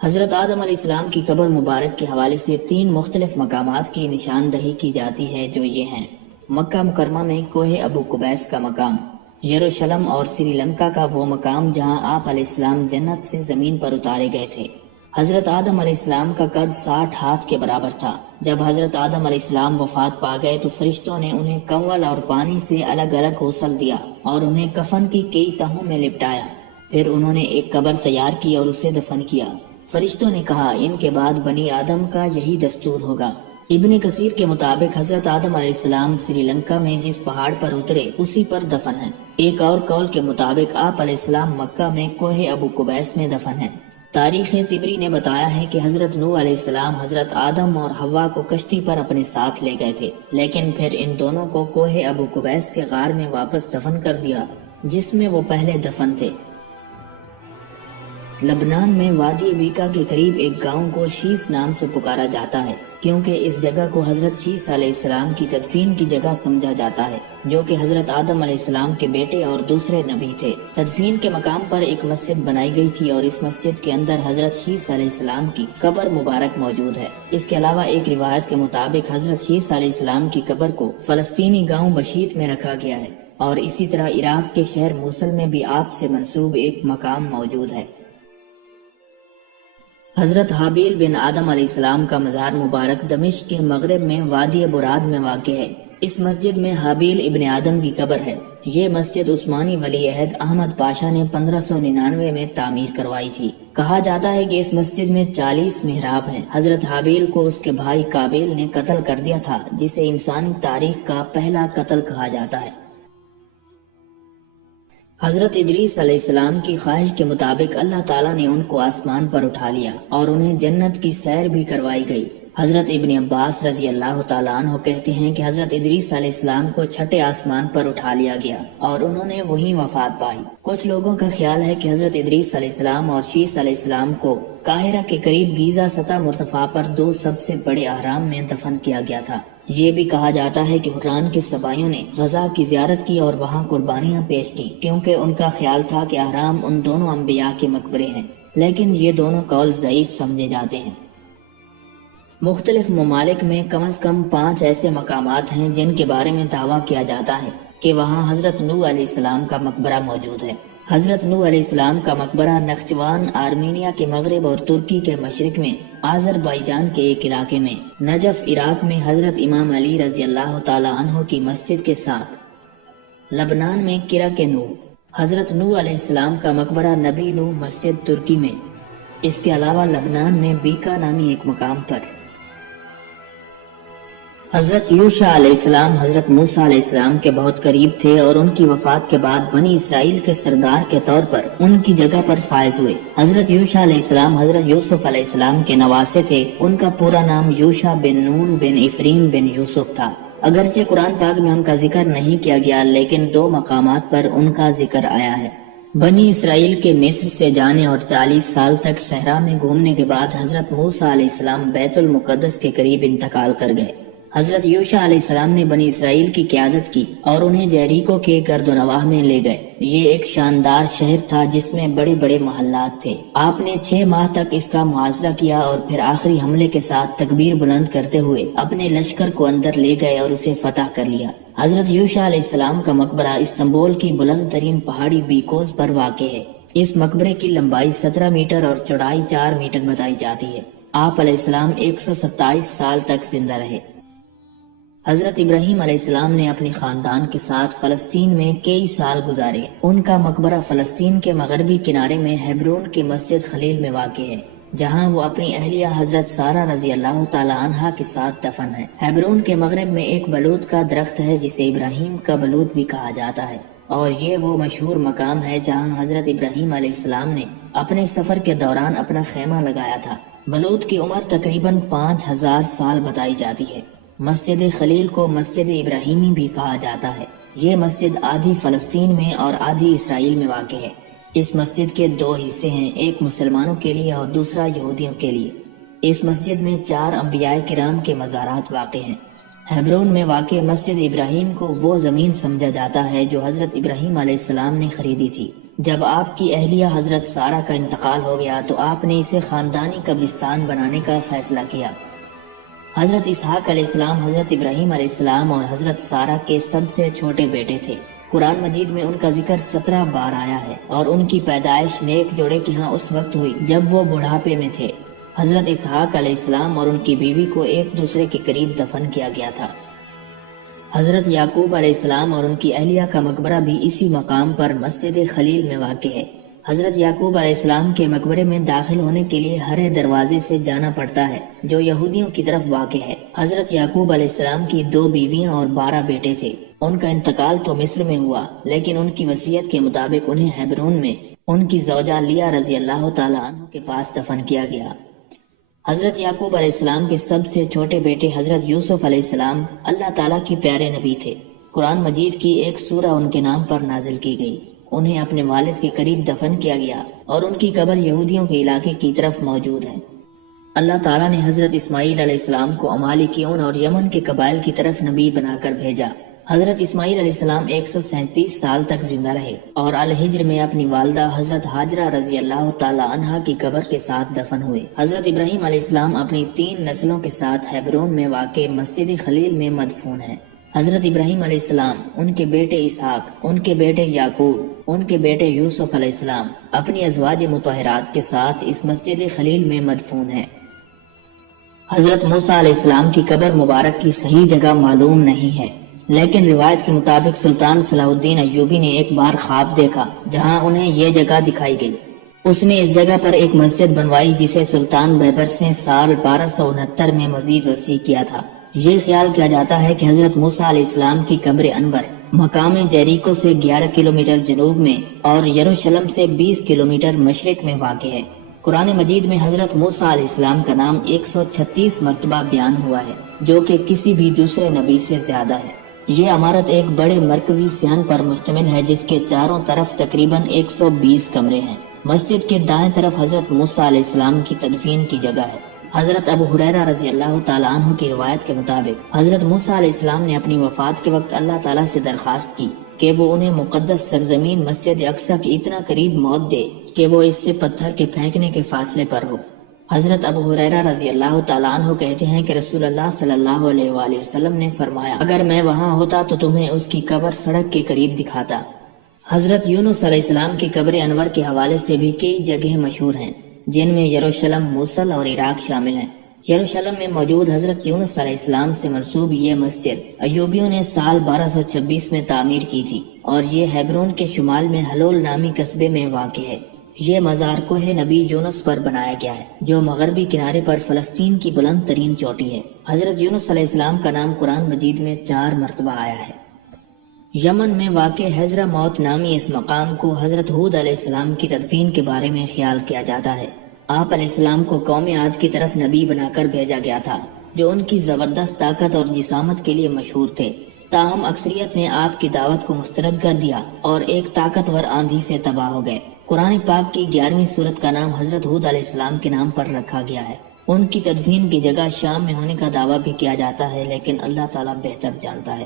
حضرت آدم علیہ السلام کی قبر مبارک کے حوالے سے 3 مختلف مقامات کی نشاندہی کی جاتی ہے، جو یہ ہیں: مکہ مکرمہ میں کوہ ابو قبیس کا مقام، یروشلم اور سری لنکا کا وہ مقام جہاں آپ علیہ السلام جنت سے زمین پر اتارے گئے تھے۔ حضرت آدم علیہ السلام کا قد 60 ہاتھ کے برابر تھا۔ جب حضرت آدم علیہ السلام وفات پا گئے تو فرشتوں نے انہیں کنول اور پانی سے الگ الگ غسل دیا اور انہیں کفن کی کئی تہوں میں لپٹایا۔ پھر انہوں نے ایک قبر تیار کی اور اسے دفن کیا۔ فرشتوں نے کہا، ان کے بعد بنی آدم کا یہی دستور ہوگا۔ ابن کثیر کے مطابق حضرت آدم علیہ السلام سری لنکا میں جس پہاڑ پر اترے اسی پر دفن ہیں۔ ایک اور قول کے مطابق آپ علیہ السلام مکہ میں کوہ ابو قبیس میں دفن ہیں۔ تاریخ طبری نے بتایا ہے کہ حضرت نوح علیہ السلام حضرت آدم اور حوا کو کشتی پر اپنے ساتھ لے گئے تھے، لیکن پھر ان دونوں کو کوہ ابو قبیس کے غار میں واپس دفن کر دیا جس میں وہ پہلے دفن تھے۔ لبنان میں وادی بیکا کے قریب ایک گاؤں کو شیس نام سے پکارا جاتا ہے، کیونکہ اس جگہ کو حضرت شیس علیہ السلام کی تدفین کی جگہ سمجھا جاتا ہے، جو کہ حضرت آدم علیہ السلام کے بیٹے اور دوسرے نبی تھے۔ تدفین کے مقام پر ایک مسجد بنائی گئی تھی اور اس مسجد کے اندر حضرت شیس علیہ السلام کی قبر مبارک موجود ہے۔ اس کے علاوہ ایک روایت کے مطابق حضرت شیس علیہ السلام کی قبر کو فلسطینی گاؤں بشیت میں رکھا گیا ہے، اور اسی طرح عراق کے شہر موصل میں بھی آپ سے منسوب ایک مقام موجود ہے۔ حضرت حابیل بن آدم علیہ السلام کا مزار مبارک دمشق کے مغرب میں وادی براد میں واقع ہے۔ اس مسجد میں حابیل ابن آدم کی قبر ہے۔ یہ مسجد عثمانی ولی عہد احمد پاشا نے 1599 میں تعمیر کروائی تھی۔ کہا جاتا ہے کہ اس مسجد میں 40 محراب ہیں۔ حضرت حابیل کو اس کے بھائی قابیل نے قتل کر دیا تھا، جسے انسانی تاریخ کا پہلا قتل کہا جاتا ہے۔ حضرت ادریس علیہ السلام کی خواہش کے مطابق اللہ تعالیٰ نے ان کو آسمان پر اٹھا لیا اور انہیں جنت کی سیر بھی کروائی گئی۔ حضرت ابن عباس رضی اللہ تعالیٰ عنہ کہتے ہیں کہ حضرت ادریس علیہ السلام کو 6 آسمان پر اٹھا لیا گیا اور انہوں نے وہیں وفات پائی۔ کچھ لوگوں کا خیال ہے کہ حضرت ادریس علیہ السلام اور شیس علیہ السلام کو قاہرہ کے قریب گیزا سطح مرتفع پر 2 سب سے بڑے اہرام میں دفن کیا گیا تھا۔ یہ بھی کہا جاتا ہے کہ حران کے سبائیوں نے غزہ کی زیارت کی اور وہاں قربانیاں پیش کی، کیونکہ ان کا خیال تھا کہ اہرام ان دونوں انبیاء کے مقبرے ہیں، لیکن یہ دونوں قول ضعیف سمجھے جاتے ہیں۔ مختلف ممالک میں کم از کم 5 ایسے مقامات ہیں جن کے بارے میں دعویٰ کیا جاتا ہے کہ وہاں حضرت نوح علیہ السلام کا مقبرہ موجود ہے۔ حضرت نوح علیہ السلام کا مقبرہ نخچوان آرمینیا کے مغرب اور ترکی کے مشرق میں، آذربائیجان کے ایک علاقے میں، نجف عراق میں حضرت امام علی رضی اللہ تعالیٰ عنہ کی مسجد کے ساتھ، لبنان میں کرک نوح، حضرت نوح علیہ السلام کا مقبرہ نبی نوح مسجد ترکی میں، اس کے علاوہ لبنان میں بیکا نامی ایک مقام پر حضرت یوشع علیہ السلام حضرت موسیٰ علیہ السلام کے بہت قریب تھے اور ان کی وفات کے بعد بنی اسرائیل کے سردار کے طور پر ان کی جگہ پر فائز ہوئے۔ حضرت یوشع علیہ السلام حضرت یوسف علیہ السلام کے نواسے تھے۔ ان کا پورا نام یوشع بن نون بن افریم بن یوسف تھا۔ اگرچہ قرآن پاک میں ان کا ذکر نہیں کیا گیا، لیکن 2 مقامات پر ان کا ذکر آیا ہے۔ بنی اسرائیل کے مصر سے جانے اور 40 سال تک صحرا میں گھومنے کے بعد حضرت موسیٰ علیہ السلام بیت المقدس کے قریب انتقال کر گئے۔ حضرت یوشع علیہ السلام نے بنی اسرائیل کی قیادت کی اور انہیں جیریکو کے گرد و نواح میں لے گئے۔ یہ ایک شاندار شہر تھا جس میں بڑے بڑے محلات تھے۔ آپ نے 6 ماہ تک اس کا محاصرہ کیا اور پھر آخری حملے کے ساتھ تکبیر بلند کرتے ہوئے اپنے لشکر کو اندر لے گئے اور اسے فتح کر لیا۔ حضرت یوشع علیہ السلام کا مقبرہ استنبول کی بلند ترین پہاڑی بیکوز پر واقع ہے۔ اس مقبرے کی لمبائی 17 میٹر اور چوڑائی 4 میٹر بتائی جاتی ہے۔ آپ علیہ السلام 127 سال تک زندہ رہے۔ حضرت ابراہیم علیہ السلام نے اپنے خاندان کے ساتھ فلسطین میں کئی سال گزارے۔ ان کا مقبرہ فلسطین کے مغربی کنارے میں ہیبرون کی مسجد خلیل میں واقع ہے، جہاں وہ اپنی اہلیہ حضرت سارہ رضی اللہ تعالی عنہا کے ساتھ دفن ہے۔ ہیبرون کے مغرب میں ایک بلوط کا درخت ہے جسے ابراہیم کا بلوط بھی کہا جاتا ہے، اور یہ وہ مشہور مقام ہے جہاں حضرت ابراہیم علیہ السلام نے اپنے سفر کے دوران اپنا خیمہ لگایا تھا۔ بلوط کی عمر تقریباً 5000 سال بتائی جاتی ہے۔ مسجد خلیل کو مسجد ابراہیمی بھی کہا جاتا ہے۔ یہ مسجد آدھی فلسطین میں اور آدھی اسرائیل میں واقع ہے۔ اس مسجد کے 2 حصے ہیں، ایک مسلمانوں کے لیے اور دوسرا یہودیوں کے لیے۔ اس مسجد میں 4 انبیاء کرام کے مزارات واقع ہیں۔ ہیبرون میں واقع مسجد ابراہیم کو وہ زمین سمجھا جاتا ہے جو حضرت ابراہیم علیہ السلام نے خریدی تھی۔ جب آپ کی اہلیہ حضرت سارہ کا انتقال ہو گیا تو آپ نے اسے خاندانی قبرستان بنانے کا فیصلہ کیا۔ حضرت اسحاق علیہ السلام حضرت ابراہیم علیہ السلام اور حضرت سارہ کے سب سے چھوٹے بیٹے تھے۔ قرآن مجید میں ان کا ذکر 17 بار آیا ہے اور ان کی پیدائش نیک جوڑے کے ہاں اس وقت ہوئی جب وہ بڑھاپے میں تھے۔ حضرت اسحاق علیہ السلام اور ان کی بیوی کو ایک دوسرے کے قریب دفن کیا گیا تھا۔ حضرت یعقوب علیہ السلام اور ان کی اہلیہ کا مقبرہ بھی اسی مقام پر مسجد خلیل میں واقع ہے۔ حضرت یعقوب علیہ السلام کے مقبرے میں داخل ہونے کے لیے ہرے دروازے سے جانا پڑتا ہے جو یہودیوں کی طرف واقع ہے۔ حضرت یعقوب علیہ السلام کی 2 بیویاں اور 12 بیٹے تھے۔ ان کا انتقال تو مصر میں ہوا، لیکن ان کی وصیت کے مطابق انہیں ہیبرون میں ان کی زوجہ لیا رضی اللہ تعالیٰ عنہ کے پاس دفن کیا گیا۔ حضرت یعقوب علیہ السلام کے سب سے چھوٹے بیٹے حضرت یوسف علیہ السلام اللہ تعالیٰ کے پیارے نبی تھے۔ قرآن مجید کی ایک سورہ ان کے نام پر نازل کی گئی۔ انہیں اپنے والد کے قریب دفن کیا گیا اور ان کی قبر یہودیوں کے علاقے کی طرف موجود ہے۔ اللہ تعالیٰ نے حضرت اسماعیل علیہ السلام کو عمالیکیون اور یمن کے قبائل کی طرف نبی بنا کر بھیجا۔ حضرت اسماعیل علیہ السلام 137 سال تک زندہ رہے اور الحجر میں اپنی والدہ حضرت ہاجرہ رضی اللہ تعالی عنہا کی قبر کے ساتھ دفن ہوئے۔ حضرت ابراہیم علیہ السلام اپنی 3 نسلوں کے ساتھ ہیبرون میں واقع مسجد خلیل میں مدفون ہیں۔ حضرت ابراہیم علیہ السلام، ان کے بیٹے اسحاق، ان کے بیٹے یعقوب، ان کے بیٹے یوسف علیہ السلام اپنی ازواج مطہرات کے ساتھ اس مسجد خلیل میں مدفون ہیں۔ حضرت موسیٰ علیہ السلام کی قبر مبارک کی صحیح جگہ معلوم نہیں ہے، لیکن روایت کے مطابق سلطان صلاح الدین ایوبی نے ایک بار خواب دیکھا جہاں انہیں یہ جگہ دکھائی گئی۔ اس نے اس جگہ پر ایک مسجد بنوائی جسے سلطان بیبرس نے سال 1269 میں مزید وسیع کیا تھا۔ یہ خیال کیا جاتا ہے کہ حضرت موسیٰ علیہ السلام کی قبر انور مقام جیریکو سے 11 کلومیٹر جنوب میں اور یروشلم سے 20 کلومیٹر مشرق میں واقع ہے۔ قرآن مجید میں حضرت موسیٰ علیہ السلام کا نام 136 مرتبہ بیان ہوا ہے، جو کہ کسی بھی دوسرے نبی سے زیادہ ہے۔ یہ عمارت ایک بڑے مرکزی صحن پر مشتمل ہے جس کے چاروں طرف تقریباً 120 کمرے ہیں۔ مسجد کے دائیں طرف حضرت موسیٰ علیہ السلام کی تدفین کی جگہ ہے۔ حضرت ابو ہریرہ رضی اللہ تعالیٰ عنہ کی روایت کے مطابق حضرت موسیٰ علیہ السلام نے اپنی وفات کے وقت اللہ تعالیٰ سے درخواست کی کہ وہ انہیں مقدس سرزمین مسجد اقصی کے اتنا قریب موت دے کہ وہ اس سے پتھر کے پھینکنے کے فاصلے پر ہو۔ حضرت ابو ہریرہ رضی اللہ تعالیٰ عنہ کہتے ہیں کہ رسول اللہ صلی اللہ علیہ وآلہ وسلم نے فرمایا، اگر میں وہاں ہوتا تو تمہیں اس کی قبر سڑک کے قریب دکھاتا۔ حضرت یونس علیہ السلام کی قبر انور کے حوالے سے بھی کئی جگہیں مشہور ہیں، جن میں یروشلم، موصل اور عراق شامل ہیں۔ یروشلم میں موجود حضرت یونس علیہ السلام سے منسوب یہ مسجد ایوبیوں نے سال 1226 میں تعمیر کی تھی اور یہ ہیبرون کے شمال میں حلول نامی قصبے میں واقع ہے۔ یہ مزار کوہ نبی یونس پر بنایا گیا ہے جو مغربی کنارے پر فلسطین کی بلند ترین چوٹی ہے۔ حضرت یونس علیہ السلام کا نام قرآن مجید میں 4 مرتبہ آیا ہے۔ یمن میں واقع حضرہ موت نامی اس مقام کو حضرت ہود علیہ السلام کی تدفین کے بارے میں خیال کیا جاتا ہے۔ آپ علیہ السلام کو قوم عاد کی طرف نبی بنا کر بھیجا گیا تھا جو ان کی زبردست طاقت اور جسامت کے لیے مشہور تھے، تاہم اکثریت نے آپ کی دعوت کو مسترد کر دیا اور ایک طاقتور آندھی سے تباہ ہو گئے۔ قرآن پاک کی 11ویں سورت کا نام حضرت ہود علیہ السلام کے نام پر رکھا گیا ہے۔ ان کی تدفین کی جگہ شام میں ہونے کا دعویٰ بھی کیا جاتا ہے، لیکن اللہ تعالیٰ بہتر جانتا ہے۔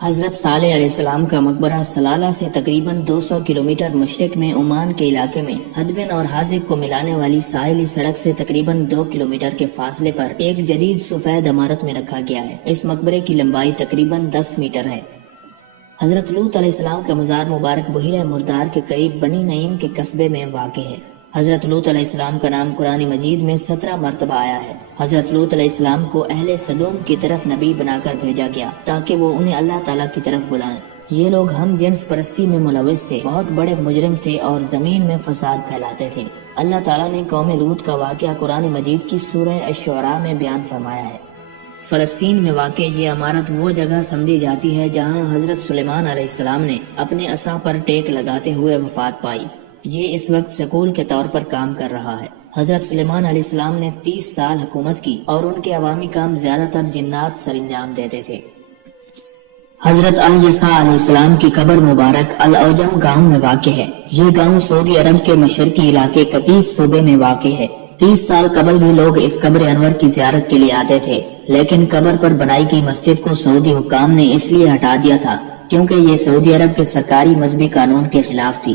حضرت صالح علیہ السلام کا مقبرہ سلالہ سے تقریباً 200 کلومیٹر مشرق میں عمان کے علاقے میں ہدبن اور حاذق کو ملانے والی ساحلی سڑک سے تقریباً 2 کلومیٹر کے فاصلے پر ایک جدید سفید عمارت میں رکھا گیا ہے۔ اس مقبرے کی لمبائی تقریباً 10 میٹر ہے۔ حضرت لوط علیہ السلام کا مزار مبارک بحیرہ مردار کے قریب بنی نعیم کے قصبے میں واقع ہے۔ حضرت لوط علیہ السلام کا نام قرآن مجید میں 17 مرتبہ آیا ہے۔ حضرت لوط علیہ السلام کو اہل سدوم کی طرف نبی بنا کر بھیجا گیا تاکہ وہ انہیں اللہ تعالیٰ کی طرف بلائیں۔ یہ لوگ ہم جنس پرستی میں ملوث تھے، بہت بڑے مجرم تھے اور زمین میں فساد پھیلاتے تھے۔ اللہ تعالیٰ نے قوم لوط کا واقعہ قرآن مجید کی سورہ الشعراء میں بیان فرمایا ہے۔ فلسطین میں واقع یہ عمارت وہ جگہ سمجھی جاتی ہے جہاں حضرت سلیمان علیہ السلام نے اپنے عصا پر ٹیک لگاتے ہوئے وفات پائی۔ یہ اس وقت سکول کے طور پر کام کر رہا ہے۔ حضرت سلیمان علیہ السلام نے 30 سال حکومت کی اور ان کے عوامی کام زیادہ تر جنات سر انجام دیتے تھے۔ حضرت الیسع علیہ السلام کی قبر مبارک العجم گاؤں میں واقع ہے۔ یہ گاؤں سعودی عرب کے مشرقی علاقے قطیف صوبے میں واقع ہے۔ 30 سال قبل بھی لوگ اس قبر انور کی زیارت کے لیے آتے تھے، لیکن قبر پر بنائی گئی مسجد کو سعودی حکام نے اس لیے ہٹا دیا تھا کیونکہ یہ سعودی عرب کے سرکاری مذہبی قانون کے خلاف تھی۔